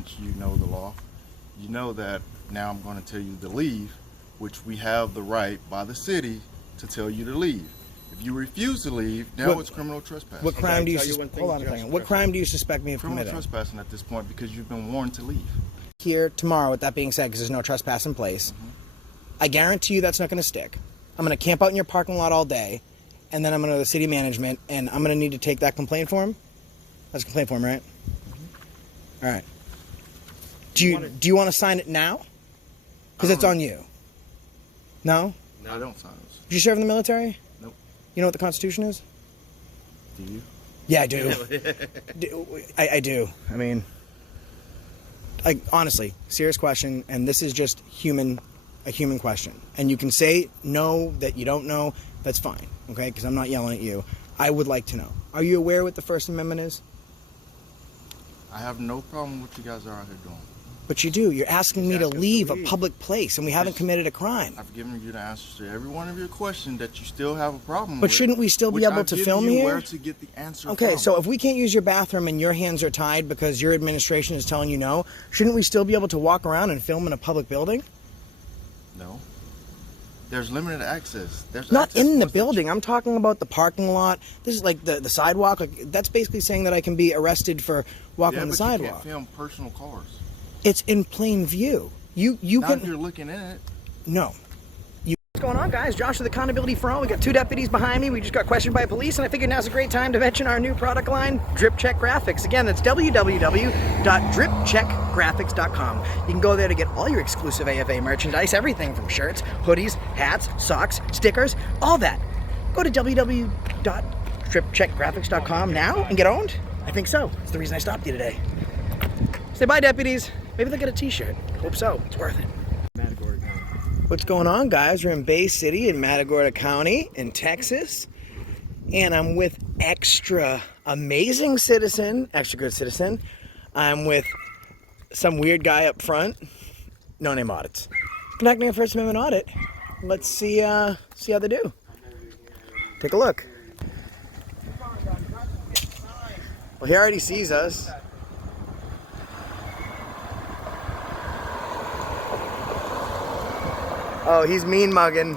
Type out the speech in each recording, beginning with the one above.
since you know the law, you know that now I'm going to tell you to leave, which we have the right by the city to tell you to leave. If you refuse to leave, now it's criminal trespassing. What crime do you hold on a second? What crime do you suspect me of criminal committing? Trespassing at this point because you've been warned to leave. Here tomorrow, with that being said, because there's no trespass in place, I guarantee you that's not going to stick. I'm going to camp out in your parking lot all day, and then I'm going to go to the city management, and I'm going to need to take that complaint form. That's a complaint form, right? All right. Do you want to sign it now? Because it's on you. No? No, I don't sign those. Did you serve in the military? Nope. You know what the Constitution is? Do you? Yeah, I do. I do. I mean, honestly, serious question, and this is just a human question. And you can say no, that you don't know, that's fine, okay? Because I'm not yelling at you. I would like to know. Are you aware what the First Amendment is? I have no problem with what you guys are out here doing. But you do. You're asking me to leave a public place, and we haven't committed a crime. I've given you the answers to every one of your questions that you still have a problem with. But shouldn't we still be able to film here? Where to get the answer Okay, from. so if we can't use your bathroom and your hands are tied because your administration is telling you no, shouldn't we still be able to walk around and film in a public building? No. There's limited access. There's not access in the building. I'm talking about the parking lot. This is like the sidewalk. Like, that's basically saying that I can be arrested for walking on the sidewalk. You can't film personal cars. It's in plain view. You Not can. if you're looking in it. No. What's going on, guys? Josh with Accountability for All. We got 2 deputies behind me. We just got questioned by police, and I figured now's a great time to mention our new product line, Drip Check Graphics. Again, that's www.dripcheckgraphics.com. You can go there to get all your exclusive AFA merchandise, everything from shirts, hoodies, hats, socks, stickers, all that. Go to www.dripcheckgraphics.com now and get owned? I think so. It's the reason I stopped you today. Say bye, deputies. Maybe they'll get a t-shirt. Hope so. It's worth it. What's going on, guys? We're in Bay City in Matagorda County in Texas, and I'm with extra amazing citizen, extra good citizen. I'm with some weird guy up front. No name audits. Conducting a First Amendment audit. Let's see how they do. Take a look. Well, he already sees us. Oh, he's mean mugging.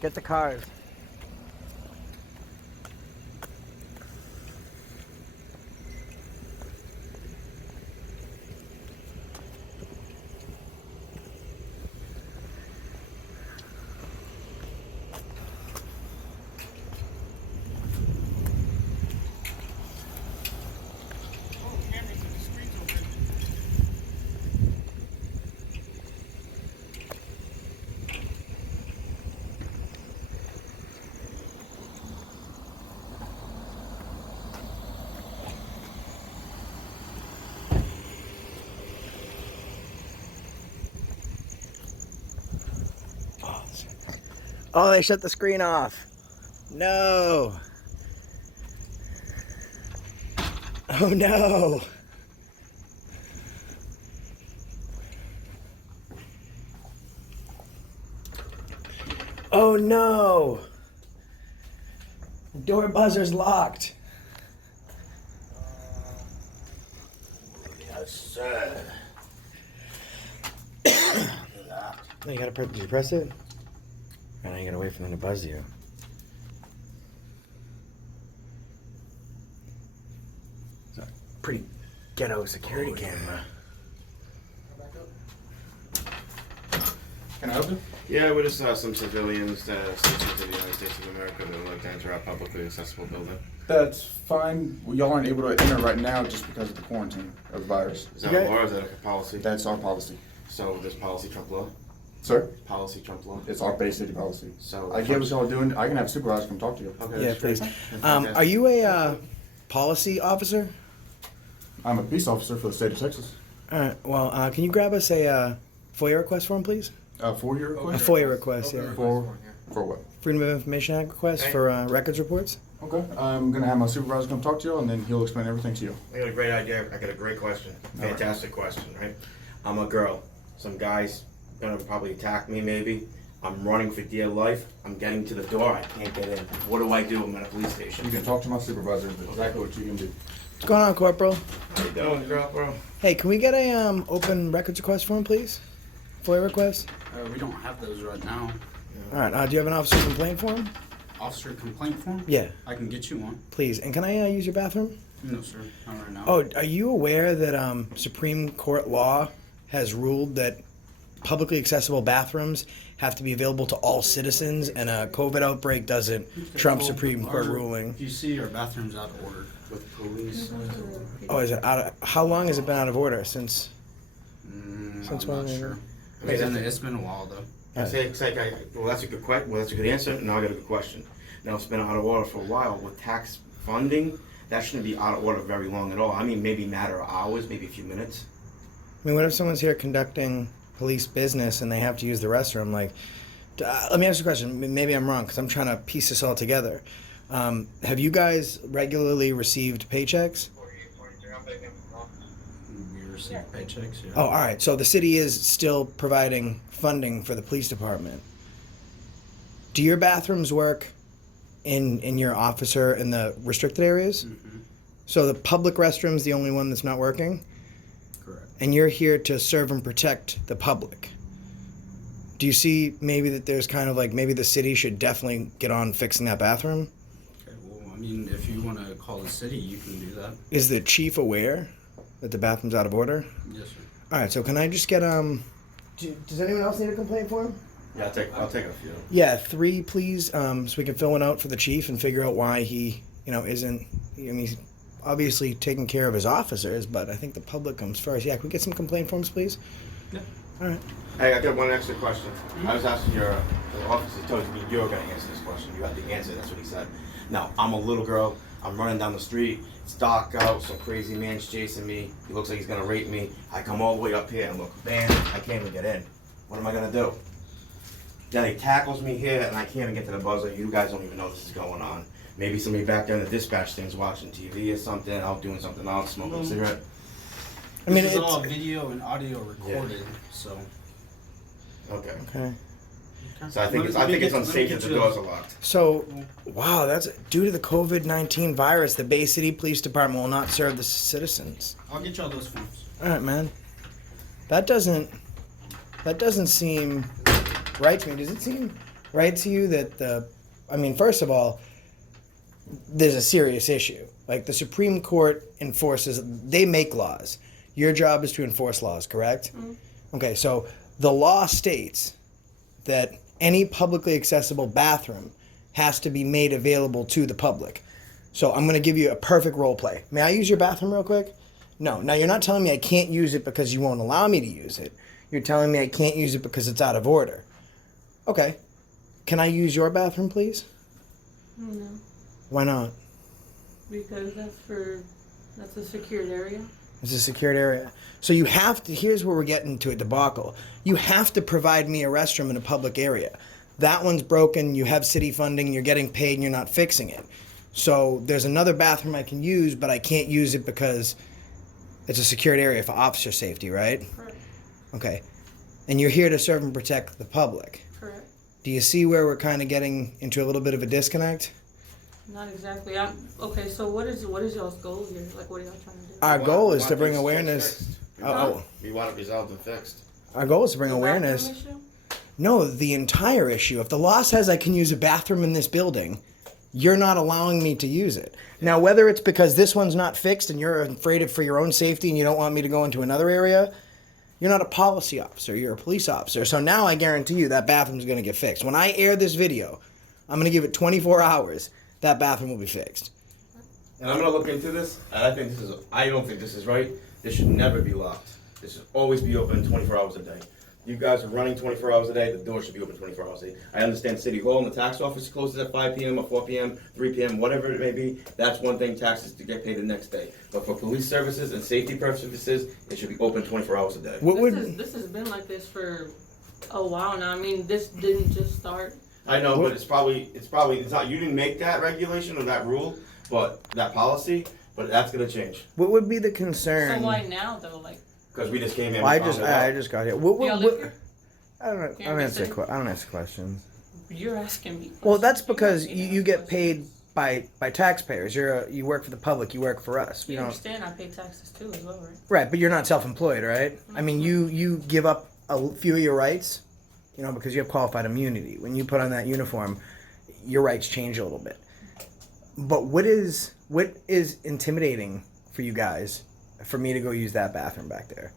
Get the cars. Oh, they shut the screen off. No. Oh no. Oh no. The door buzzer's locked. Yes, sir. No, you gotta did you press it? And now you gotta wait for them to buzz you. It's a pretty ghetto security camera. Can I open? Yeah, we just saw some civilians that citizens of the United States of America that would like to enter our publicly accessible building. That's fine. Y'all aren't able to enter right now just because of the quarantine of the virus. Is that a law or is that a policy? That's our policy. So does policy trump law? Sir? Policy trump law? It's our Bay City policy. So I get what y'all doing. I can have supervisors come talk to you. Okay, Yeah, that's great. please. Are you a policy officer? I'm a peace officer for the state of Texas. All right. Well, can you grab us a FOIA request form, please? For your A request? FOIA request, yeah. For what? Freedom of Information Act request for records reports. Okay. I'm gonna have my supervisor come talk to you, and then he'll explain everything to you. I got a great idea. I got a great question. Fantastic question, right? I'm a girl. Some guy's gonna probably attack me, maybe. I'm running for dear life. I'm getting to the door. I can't get in. What do I do? I'm at a police station. You can talk to my supervisor. That's exactly what you can do. What's going on, Corporal? How you doing, girl, bro? Hey, can we get a open records request form, please? FOIA request. We don't have those right now. All right. Do you have an officer complaint form? Officer complaint form? Yeah, I can get you one. please. And can I use your bathroom? No, sir. Not right now. Oh, are you aware that Supreme Court law has ruled that publicly accessible bathrooms have to be available to all citizens, and a COVID outbreak doesn't trump Supreme Court ruling? If you see, our bathroom's out of order. With police. Oh, is it out of? How long has it been out of order since? Since I'm when? not sure. Okay, It's been a while, though. Well, that's a good question. Well, that's a good answer. Now I got a good question. Now it's been out of order for a while with tax funding. That shouldn't be out of order very long at all. I mean, maybe a matter of hours, maybe a few minutes. I mean, what if someone's here conducting police business and they have to use the restroom? Like, let me ask you a question. Maybe I'm wrong because I'm trying to piece this all together. Have you guys regularly received paychecks? We receive paychecks, yeah. Oh, all right. So the city is still providing funding for the police department. Do your bathrooms work in your officer in the restricted areas? Mm-hmm. So the public restroom's the only one that's not working? Correct. And you're here to serve and protect the public. Do you see maybe that there's kind of like maybe the city should definitely get on fixing that bathroom? Okay, well, I mean, if you want to call the city, you can do that. Is the chief aware that the bathroom's out of order? Yes, sir. All right, so can I just get does anyone else need a complaint form? Yeah, I'll take a few. Yeah, 3 please, so we can fill one out for the chief and figure out why he, isn't, he's obviously taking care of his officers, but I think the public comes first. Yeah, can we get some complaint forms, please? Yeah. All right. Hey, I got one extra question. I was asking the officer told me you were going to answer this question. You have the answer. That's what he said. Now, I'm a little girl. I'm running down the street. It's dark out. Some crazy man's chasing me. He looks like he's going to rape me. I come all the way up here and look, bam, I can't even get in. What am I going to do? Then he tackles me here and I can't even get to the buzzer. You guys don't even know this is going on. Maybe somebody back there in the dispatch thing's watching TV or something, out doing something else, smoking a cigarette. I mean, This is it's all video and audio recorded, so. Okay. okay. So I think it's unsafe if the doors are locked. So, wow, that's due to the COVID-19 virus. The Bay City Police Department will not serve the citizens. I'll get y'all those forms. All right, man. That doesn't seem right to me. Does it seem right to you that first of all, there's a serious issue. Like the Supreme Court they make laws. Your job is to enforce laws, correct? Mm-hmm. Okay, so the law states that any publicly accessible bathroom has to be made available to the public. So I'm going to give you a perfect role play. May I use your bathroom real quick? No. Now you're not telling me I can't use it because you won't allow me to use it. You're telling me I can't use it because it's out of order. Okay. Can I use your bathroom, please? No, Why not? because that's a secured area. It's a secured area. So you have to, here's where we're getting to a debacle. You have to provide me a restroom in a public area. That one's broken, you have city funding, you're getting paid and you're not fixing it. So there's another bathroom I can use, but I can't use it because it's a secured area for officer safety, right? Correct. Okay. And you're here to serve and protect the public. Correct. Do you see where we're kind of getting into a little bit of a disconnect? Not exactly. Okay, so what is y'all's goal here? Like, what are y'all trying to do? Our goal is to bring awareness. We want it resolved and fixed. Our goal is to bring The awareness. bathroom issue? No, the entire issue. If the law says I can use a bathroom in this building, you're not allowing me to use it. Now, whether it's because this one's not fixed and you're afraid for your own safety and you don't want me to go into another area, you're not a policy officer, you're a police officer. So now I guarantee you that bathroom's going to get fixed. When I air this video, I'm going to give it 24 hours, that bathroom will be fixed. And I'm gonna look into this. And I don't think this is right. This should never be locked. This should always be open 24 hours a day. You guys are running 24 hours a day, the door should be open 24 hours a day. I understand City Hall and the tax office closes at 5 p.m. or 4 p.m., 3 p.m., whatever it may be. That's one thing, taxes to get paid the next day. But for police services and safety purposes, it should be open 24 hours a day. What This has been like this for a while now. I mean, this didn't just start. I know, but it's not, you didn't make that regulation or that rule, but that policy, but that's gonna change. what would be the concern? So why now though? Like, Because we just came in. Well, I and found it I out. just got here. do y'all live here? I don't know. I don't answer. I don't answer questions. You're asking me. Well, that's questions. because You're asking you me get questions. paid by taxpayers. You work for the public. You work for us. We You don't. understand I pay taxes too as well, right? Right, but you're not self-employed, right? I mean, you give up a few of your rights, because you have qualified immunity. When you put on that uniform, your rights change a little bit. But what is intimidating for you guys for me to go use that bathroom back there?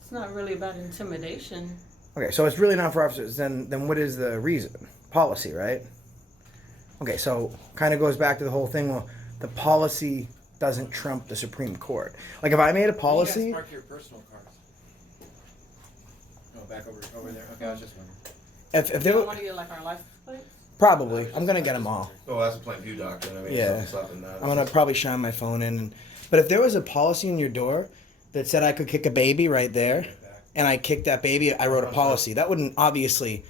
It's not really about intimidation. Okay, so it's really not for officers. Then what is the reason? Policy, right? Okay, so kind of goes back to the whole thing. Well, the policy doesn't trump the Supreme Court. Like if I made a policy. You guys park your personal cars. Oh, back over there. Okay, I was just wondering. If You there don't were, want to get like our license plates? probably, I'm gonna get them all. Oh, that's a plain view doctrine. I mean, Yeah. something that. I'm gonna probably shine my phone in. But if there was a policy in your door that said I could kick a baby right there, and I kicked that baby, I wrote a policy. That wouldn't obviously.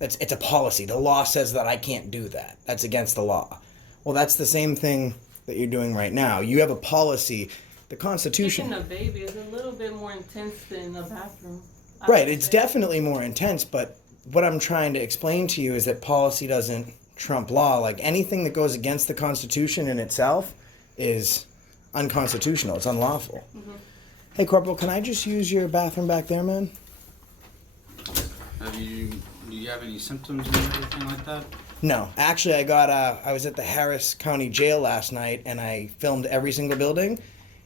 It's a policy. The law says that I can't do that. That's against the law. Well, that's the same thing that you're doing right now. You have a policy. The Constitution. Kicking a baby is a little bit more intense than the bathroom. I Right. would It's say. definitely more intense. But what I'm trying to explain to you is that policy doesn't trump law. Like anything that goes against the Constitution in itself is unconstitutional. It's unlawful. Mm-hmm. Hey, Corporal, can I just use your bathroom back there, man? Do you have any symptoms or anything like that? No, actually, I was at the Harris County Jail last night, and I filmed every single building,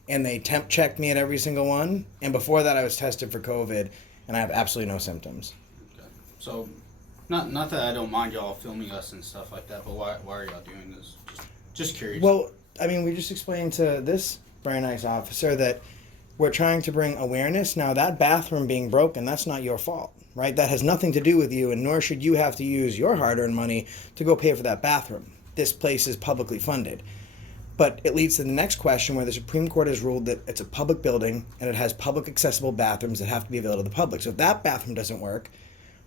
and they temp checked me at every single one. And before that, I was tested for COVID, and I have absolutely no symptoms. Okay. So, not that I don't mind y'all filming us and stuff like that, but why are y'all doing this? Just curious. Well, I mean, we just explained to this very nice officer that we're trying to bring awareness. Now, that bathroom being broken, that's not your fault, right? That has nothing to do with you, and nor should you have to use your hard-earned money to go pay for that bathroom. This place is publicly funded. But it leads to the next question where the Supreme Court has ruled that it's a public building and it has public accessible bathrooms that have to be available to the public. So if that bathroom doesn't work,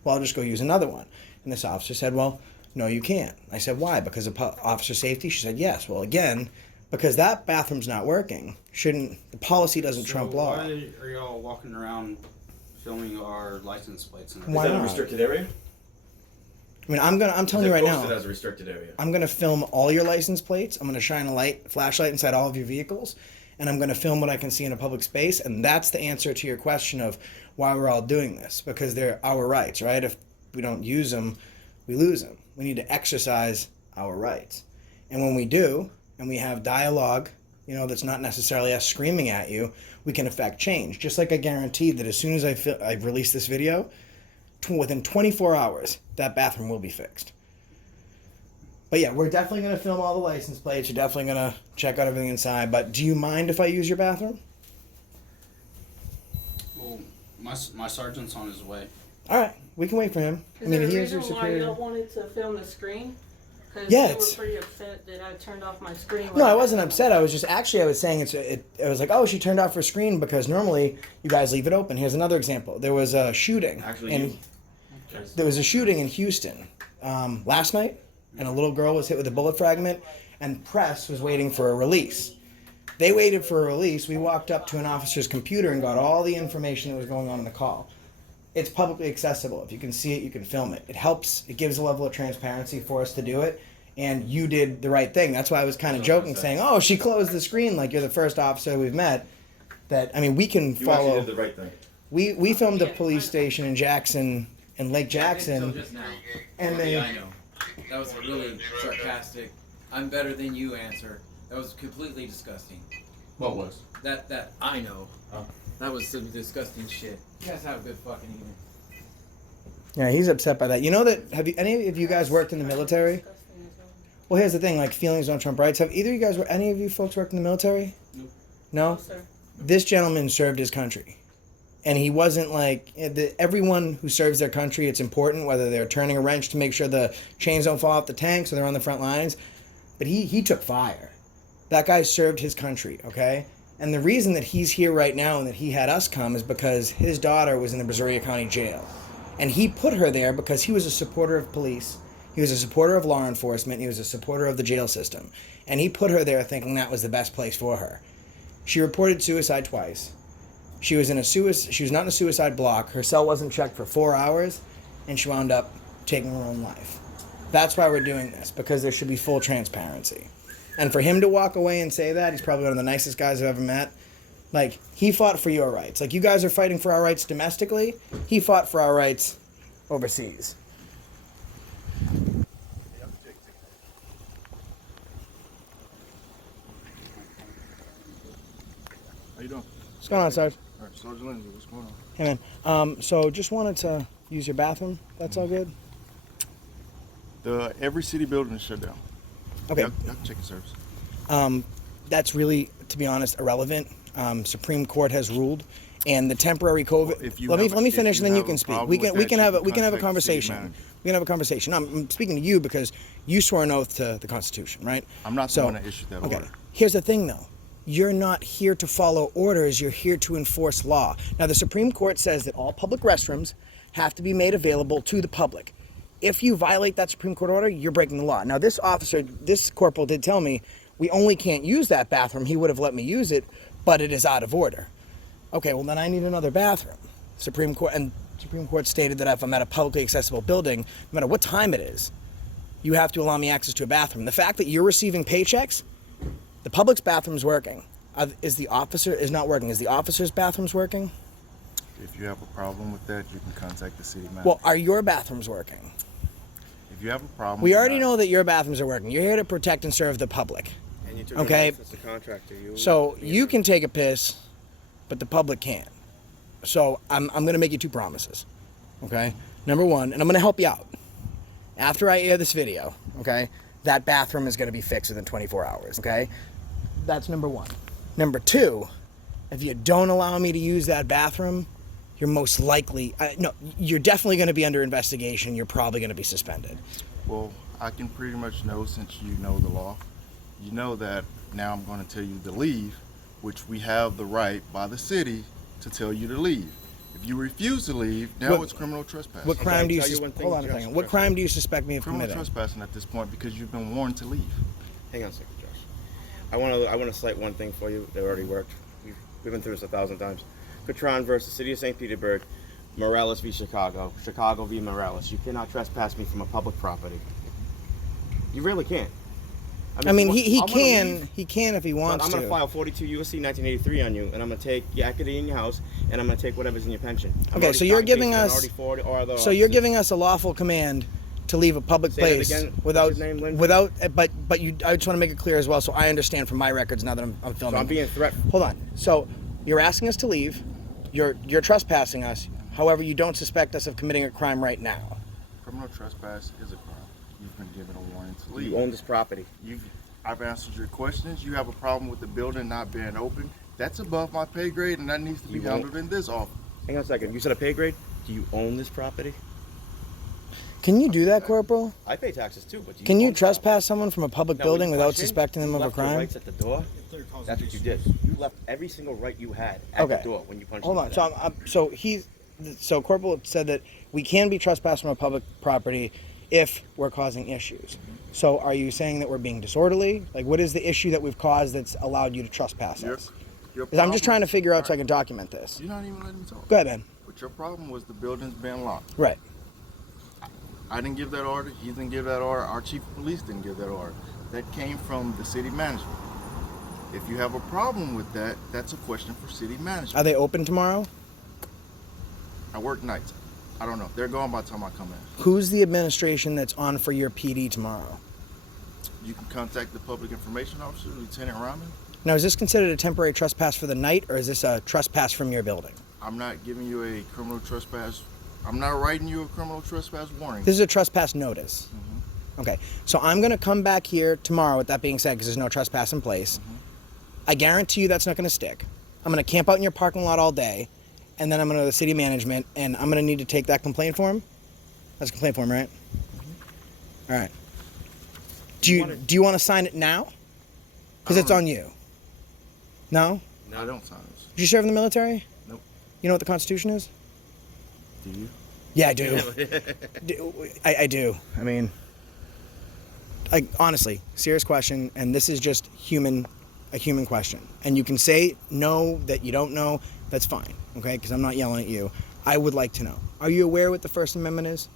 well, I'll just go use another one. And this officer said, well, no, you can't. I said, why? Because of officer safety? She said, yes. Well, again, because that bathroom's not working, the policy doesn't trump law. Why are y'all walking around filming our license plates and Why Is that a not? restricted area? I mean, I'm telling you right now, Posted as a restricted area. I'm going to film all your license plates. I'm going to shine a flashlight inside all of your vehicles, and I'm going to film what I can see in a public space. And that's the answer to your question of why we're all doing this, because they're our rights, right? If we don't use them, we lose them. We need to exercise our rights. And when we do, and we have dialogue, that's not necessarily us screaming at you, we can affect change. Just like I guaranteed that as soon as I release this video, within 24 hours, that bathroom will be fixed. But yeah, we're definitely going to film all the license plates. You're definitely going to check out everything inside. But do you mind if I use your bathroom? Well, my sergeant's on his way. All right, we can wait for him. Is there a he is reason your why superior. y'all wanted to film the screen? Because Yeah, they were it's- pretty upset that I turned off my screen. No, I wasn't upset. I was saying I was like, oh, she turned off her screen because normally you guys leave it open. Here's another example. There was a shooting. Actually, There was a shooting in Houston last night, and a little girl was hit with a bullet fragment, and press was waiting for a release. They waited for a release. We walked up to an officer's computer and got all the information that was going on in the call. It's publicly accessible. If you can see it, you can film it. It helps. It gives a level of transparency for us to do it. And you did the right thing. That's why I was kind of joking, saying, "Oh, she closed the screen like you're the first officer we've met." We can you actually follow. did the right thing. We filmed a police station in Jackson, in Lake So Jackson, just now. and Yeah, they. I know. That was a really sarcastic, I'm better than you answer. That was completely disgusting. What was? That I know. Oh. That was some disgusting shit. You guys have a good fucking evening. Yeah, he's upset by that. You know that? Have you, any of you guys worked in the military? Disgusting as well. Well, here's the thing: like feelings don't trump rights. Have either of you guys, any of you folks, worked in the military? Nope. No. No, sir. This gentleman served his country. And he wasn't like, everyone who serves their country, it's important, whether they're turning a wrench to make sure the chains don't fall off the tanks or they're on the front lines. But he took fire. That guy served his country, okay? And the reason that he's here right now and that he had us come is because his daughter was in the Brazoria County Jail. And he put her there because he was a supporter of police. He was a supporter of law enforcement. He was a supporter of the jail system. And he put her there thinking that was the best place for her. She reported suicide twice. She was not in a suicide block. Her cell wasn't checked for 4 hours, and she wound up taking her own life. That's why we're doing this, because there should be full transparency. And for him to walk away and say that, he's probably one of the nicest guys I've ever met. Like, he fought for your rights. Like, you guys are fighting for our rights domestically. He fought for our rights overseas. How you doing? What's going on, Sarge? All right, Sergeant Lindsay, what's going on? Hey, man. So just wanted to use your bathroom. That's all good? Every city building is shut down. Okay. Y'all can check your service. That's really, to be honest, irrelevant. Supreme Court has ruled, and the temporary COVID. Well, let me finish, and then you can speak. We can have a conversation. Manager. We can have a conversation. I'm speaking to you because you swore an oath to the Constitution, right? I'm not the one that issued that order. Here's the thing, though. You're not here to follow orders. You're here to enforce law. Now, the Supreme Court says that all public restrooms have to be made available to the public. If you violate that Supreme Court order, you're breaking the law. Now, this corporal did tell me we only can't use that bathroom. He would have let me use it, but it is out of order. Okay, well, then I need another bathroom. Supreme Court stated that if I'm at a publicly accessible building, no matter what time it is, you have to allow me access to a bathroom. The fact that you're receiving paychecks, the public's bathroom's working. Is the officer's bathrooms working? If you have a problem with that, you can contact the city manager. Well, are your bathrooms working? If you have a problem, We already know that your bathrooms are working. You're here to protect and serve the public. And you took Okay. an oath as a contractor. So you can take a piss, but the public can't. So I'm going to make you two promises. Okay? Number one, and I'm going to help you out. After I air this video, okay, that bathroom is going to be fixed within 24 hours. Okay? That's number one. Number two, if you don't allow me to use that bathroom, you're most likely, you're definitely going to be under investigation. You're probably going to be suspended. Well, I can pretty much know, since you know the law, you know that now I'm going to tell you to leave, which we have the right by the city to tell you to leave. If you refuse to leave, now it's criminal trespassing. What crime do you tell you one thing, hold on a Josh, second? What crime do you suspect me of Criminal committing? trespassing at this point because you've been warned to leave. Hang on a second, Josh. I want to cite one thing for you that already worked. We've been through this 1,000 times. Catron versus City of St. Petersburg, Morales v. Chicago, Chicago v. Morales. You cannot trespass me from a public property. You really can't. I mean, he I'm gonna can leave, he can if he wants I'm to. going to file 42 U.S.C. 1983 on you, and I'm going to take your equity in your house, and I'm going to take whatever's in your pension. Okay, so you're giving us you're giving us a lawful command to leave a public Say that place again. without What's your name, Lindsay? but you. I just want to make it clear as well, so I understand from my records now that I'm filming. So I'm being threatened. Hold on. So you're asking us to leave. You're trespassing us. However, you don't suspect us of committing a crime right now. Criminal trespass is a crime. You've been given a warning to Do leave. you own this property? I've answered your questions. You have a problem with the building not being open. That's above my pay grade, and that needs to be handled in this office. Hang on a second. You said a pay grade? Do you own this property? Can you do that, Corporal? I pay taxes too, but Can you own trespass someone from a public Now, building when you without punch in, suspecting them you of a left your crime? rights at the door. That's what you did. You left every single right you had at the door when you punched. Hold into on. that. So Corporal said that we can be trespassed from a public property if we're causing issues. So are you saying that we're being disorderly? Like, what is the issue that we've caused that's allowed you to trespass us? Because I'm just trying to figure out so I can document this. You're not even letting me talk. Go ahead, man. But your problem was the building's being locked. Right. I didn't give that order. He didn't give that order. Our chief of police didn't give that order. That came from the city management. If you have a problem with that, that's a question for city management. Are they open tomorrow? I work nights. I don't know. They're gone by the time I come in. Who's the administration that's on for your PD tomorrow? You can contact the public information officer, Lieutenant Rahman. Now, is this considered a temporary trespass for the night, or is this a trespass from your building? I'm not giving you a criminal trespass. I'm not writing you a criminal trespass warning. This is a trespass notice. Mm-hmm. Okay, so I'm going to come back here tomorrow, with that being said, because there's no trespass in place. Mm-hmm. I guarantee you that's not going to stick. I'm going to camp out in your parking lot all day, and then I'm going to go to the city management, and I'm going to need to take that complaint form. That's a complaint form, right? All right. Do you want to sign it now? Because it's on you. No? No, I don't sign those. Did you serve in the military? Nope. You know what the Constitution is? Do you? Yeah, I do. I do. I mean, like, honestly, serious question, and this is just a human question. And you can say no, that you don't know, that's fine, okay? Because I'm not yelling at you. I would like to know. Are you aware what the First Amendment is?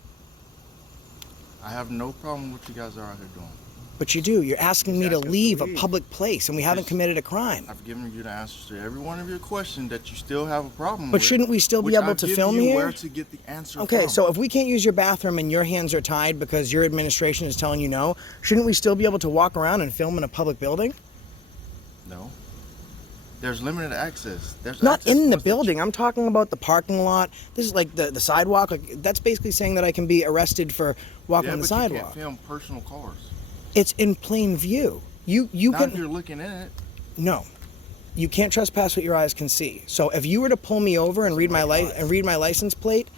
I have no problem with what you guys are out here doing. But you do. You're asking me to asking us to leave a leave. public place, and we haven't committed a crime. I've given you the answers to every one of your questions that you still have a problem But with. shouldn't we still be which able I've to given film you here? Where to get the answer Okay, from. so if we can't use your bathroom and your hands are tied because your administration is telling you no, shouldn't we still be able to walk around and film in a public building? No. There's limited access. There's Not access in the points that building. I'm talking about the parking lot. This is like the sidewalk. Like, that's basically saying that I can be arrested for walking on the but sidewalk. You can't film personal cars. It's in plain view. You Not if can you're looking in it. no. You can't trespass what your eyes can see. So if you were to pull me over and read my license plate,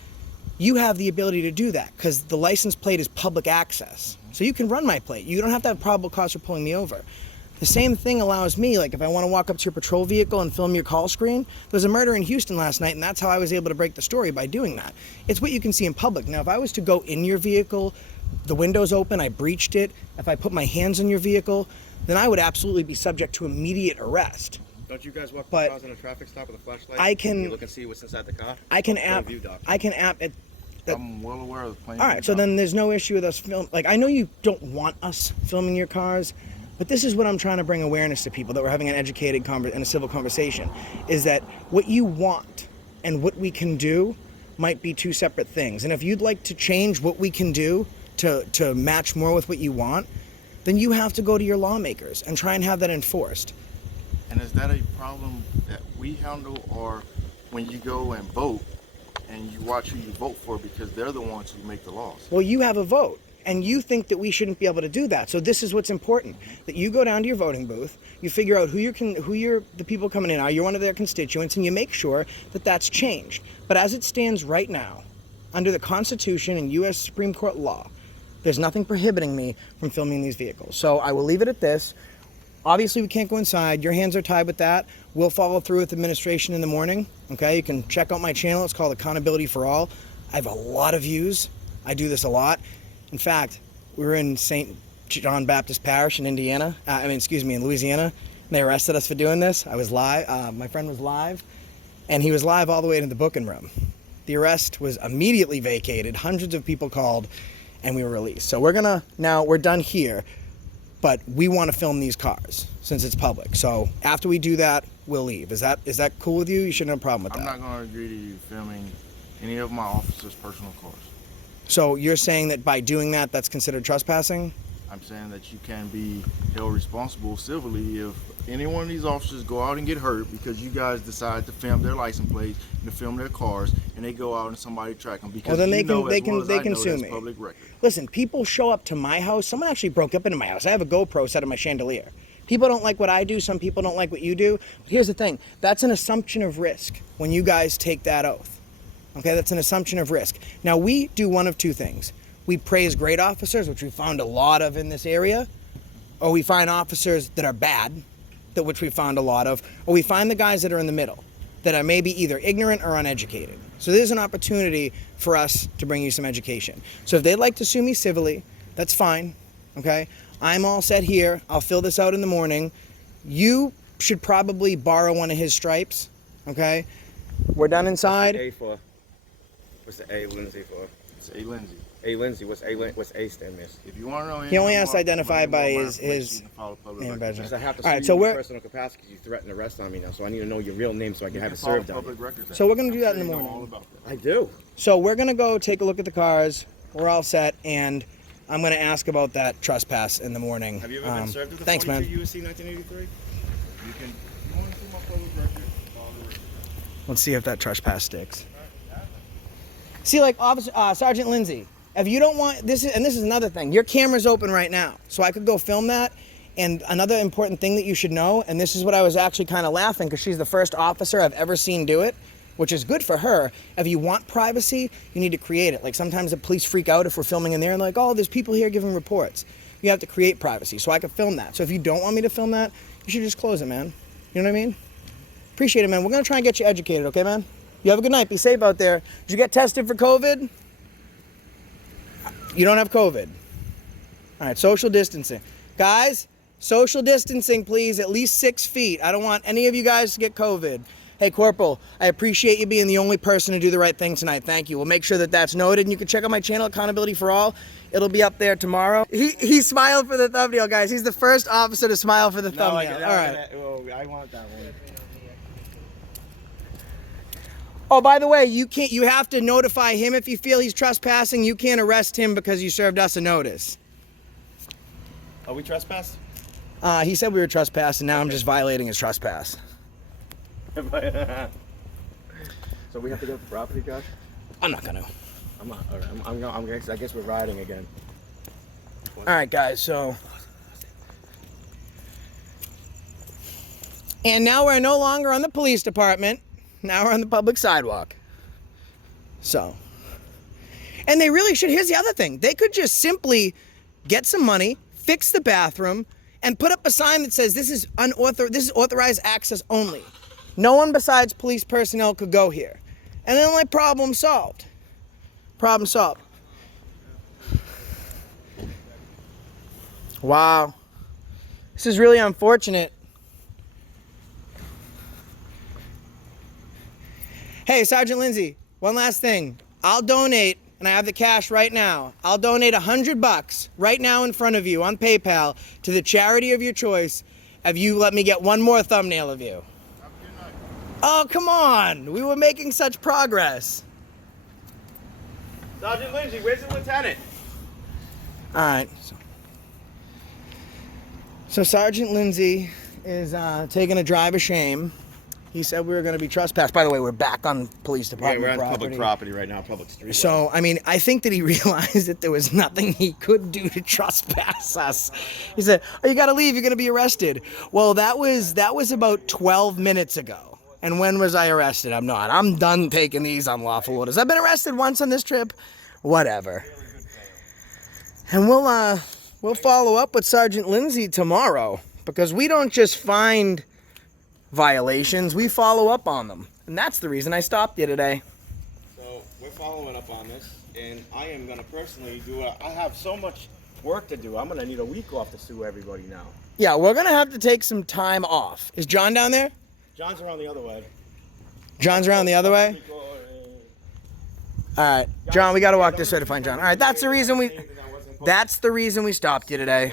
you have the ability to do that because the license plate is public access. So you can run my plate. You don't have to have probable cause for pulling me over. The same thing allows me, like if I want to walk up to your patrol vehicle and film your call screen, there was a murder in Houston last night, and that's how I was able to break the story, by doing that. It's what you can see in public. Now, if I was to go in your vehicle, the window's open, I breached it, if I put my hands in your vehicle, then I would absolutely be subject to immediate arrest. Don't you guys walk But cars in a traffic stop with a flashlight? I can- You look and see what's inside the car. I can Plain app view, doc. it. I'm well aware of the plain All view right, so then there's no issue with us film. Like, I know you don't want us filming your cars, but this is what I'm trying to bring awareness to people, that we're having an educated and a civil conversation, is that what you want and what we can do might be two separate things. And if you'd like to change what we can do to match more with what you want, then you have to go to your lawmakers and try and have that enforced. And is that a problem that we handle, or when you go and vote and you watch who you vote for because they're the ones who make the laws? Well, you have a vote, and you think that we shouldn't be able to do that. So this is what's important: that you go down to your voting booth, you figure out who the people coming in are, you're one of their constituents, and you make sure that that's changed. But as it stands right now, under the Constitution and U.S. Supreme Court law, there's nothing prohibiting me from filming these vehicles. So I will leave it at this. Obviously, we can't go inside. Your hands are tied with that. We'll follow through with administration in the morning. Okay, you can check out my channel. It's called Accountability for All. I have a lot of views. I do this a lot. In fact, we were in St. John Baptist Parish in in Louisiana. And they arrested us for doing this. I was live. My friend was live, and he was live all the way into the booking room. The arrest was immediately vacated. Hundreds of people called, and we were released. So we're done here, but we want to film these cars since it's public. So after we do that, we'll leave. Is that cool with you? You shouldn't have a problem with that. I'm not going to agree to you filming any of my officers' personal cars. So you're saying that by doing that, that's considered trespassing? I'm saying that you can be held responsible civilly if any one of these officers go out and get hurt because you guys decide to film their license plates and to film their cars, and they go out and somebody track them because Well, then you know they as well as I can know sue that's me. public record. Listen, people show up to my house. Someone actually broke up into my house. I have a GoPro set in my chandelier. People don't like what I do. Some people don't like what you do. But here's the thing. That's an assumption of risk when you guys take that oath. Okay, that's an assumption of risk. Now, we do one of two things. We praise great officers, which we found a lot of in this area, or we find officers that are bad, which we found a lot of, or we find the guys that are in the middle, that are maybe either ignorant or uneducated. So there's an opportunity for us to bring you some education. So if they'd like to sue me civilly, that's fine, okay? I'm all set here. I'll fill this out in the morning. You should probably borrow one of his stripes, okay? We're done inside. What's the A Lindsay for? It's A. Lindsay. A Lindsay. What's A stand miss? If you want to know He only anything has to more identify information, by more his information, you can follow public name and records. badge. Because I have to All right, sue so you in we're- personal capacity because you threatened arrest on me now, so I need to know your real name so I can You have can it follow served on you. public records. So we're gonna do that in I'm the sure you know morning. all about that. I do. So we're gonna go take a look at the cars. We're all set, and I'm gonna ask about that trespass in the morning. Have you ever been served with a Thanks, 42 man. USC 1983? You want to see my public record? Follow the record. Let's see if that trespass sticks. See, like Officer Sergeant Lindsay, if you don't want this is another thing. Your camera's open right now, so I could go film that. And another important thing that you should know, and this is what I was actually kind of laughing because she's the first officer I've ever seen do it. which is good for her. If you want privacy, you need to create it. Like sometimes the police freak out if we're filming in there and like, oh, there's people here giving reports. You have to create privacy, so I can film that. So if you don't want me to film that, you should just close it, man. You know what I mean? Appreciate it, man. We're gonna try and get you educated, okay, man? You have a good night. Be safe out there. Did you get tested for COVID? You don't have COVID. All right, social distancing. Guys, social distancing, please, at least 6 feet. I don't want any of you guys to get COVID. Hey, Corporal, I appreciate you being the only person to do the right thing tonight. Thank you. We'll make sure that that's noted, and you can check out my channel, Accountability for All. It'll be up there tomorrow. He smiled for the thumbnail, guys. He's the first officer to smile for the thumbnail. All right. I want that one. Oh, by the way, you have to notify him if you feel he's trespassing. You can't arrest him because you served us a notice. Are we trespassed? He said we were trespassing. Now I'm just violating his trespass. So we have to go for property, Josh? I'm not gonna. I'm not. All right. I guess we're riding again. All right, guys. So, and now we're no longer on the police department. Now we're on the public sidewalk. So, and they really should. Here's the other thing: they could just simply get some money, fix the bathroom, and put up a sign that says this is authorized access only. No one besides police personnel could go here. And then like problem solved. Problem solved. Wow. This is really unfortunate. Hey, Sergeant Lindsay, one last thing. I'll donate, and I have the cash right now. I'll donate $100 right now in front of you on PayPal to the charity of your choice if you let me get one more thumbnail of you. Oh, come on. We were making such progress. Sergeant Lindsay, where's the lieutenant? All right. So Sergeant Lindsay is taking a drive of shame. He said we were going to be trespassed. By the way, we're back on police department we're on property. public property right now, public street. So, I mean, I think that he realized that there was nothing he could do to trespass us. He said, oh, you got to leave. You're going to be arrested. Well, that was about 12 minutes ago. And when was I arrested? I'm not. I'm done taking these unlawful orders. I've been arrested once on this trip. Whatever. And we'll follow up with Sergeant Lindsay tomorrow, because we don't just find violations, we follow up on them. And that's the reason I stopped you today. So we're following up on this, and I am going to personally I have so much work to do. I'm going to need a week off to sue everybody now. Yeah, we're going to have to take some time off. Is John down there? John's around the other way. John's around the other way? All right, John, we got to walk this way to find John. All right, that's the reason we stopped you today.